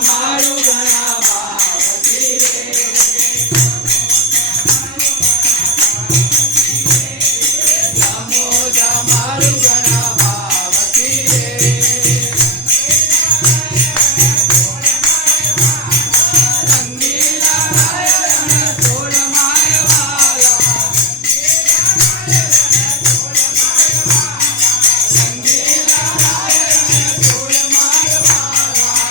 મારું ઘણા ભાવથી રે રમોજા મારું ઘણા ભાવથી રે રંગીલા રાયણ થોડ માય વાલા રંગીલા રાયણ થોડ માય વાલા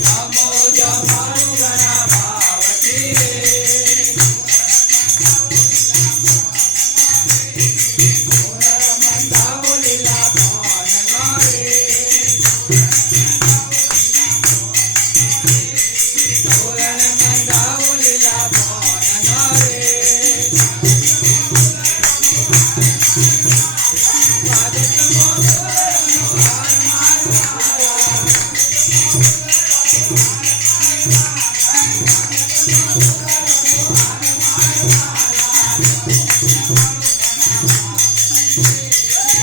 રમોજા મારું ઘણા ભાવથી રે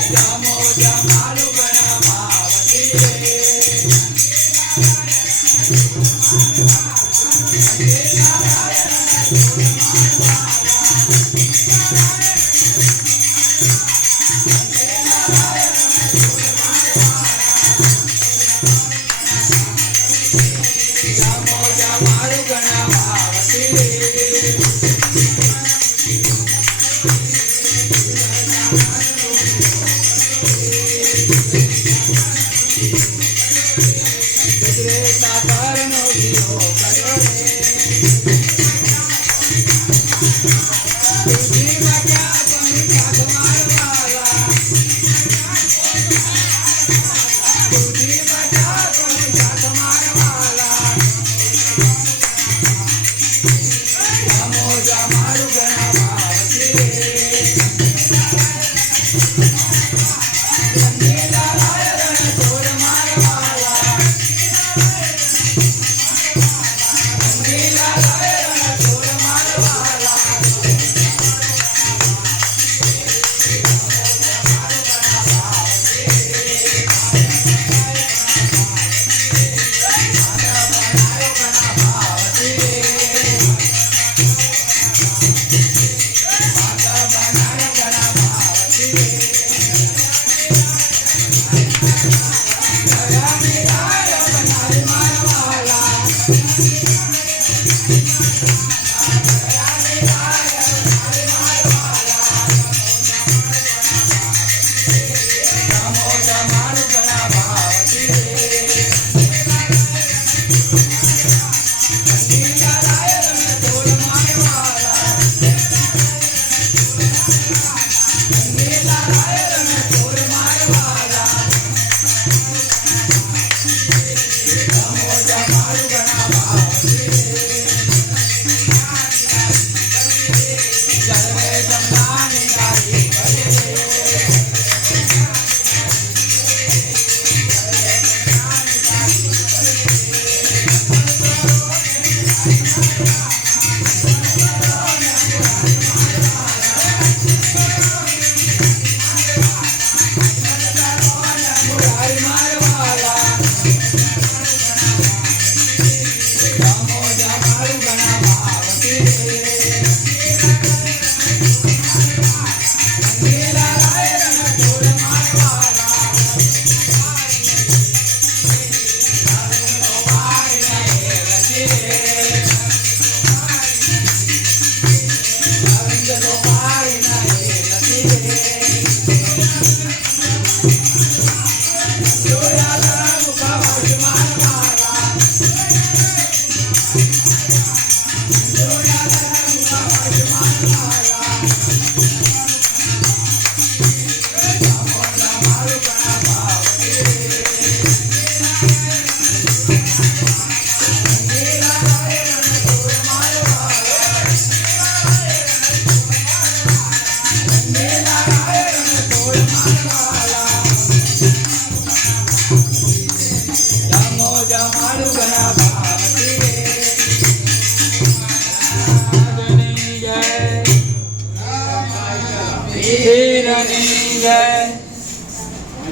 રમોજા મારું ઘણા ભાવથી રે રંગીલા રાયણ થોડ માય વાલા રંગીલા રાયણ થોડ માય વાલા રમોજા મારું ઘણા ભાવથી રે સાકરનો દીવો કર્યો રે તુજી બકા પણ કાઢ મારવાલા તુજી બકા પણ કાઢ મારવાલા રમોજા મારું ઘણા ભાવથી રે રંગીલા રાયણ થોડ મારવાલા રંગીલા રાયણ થોડ મારવાલા રમોજા મારું ઘણા ભાવથી રે રંગીલા રાયણ થોડ માય વાલા રંગીલા રાયણ થોડ માય વાલા રમોજા મારું ઘણા ભાવથી રે જલવે જમનાની ગાડી કરે રે મુરારી માર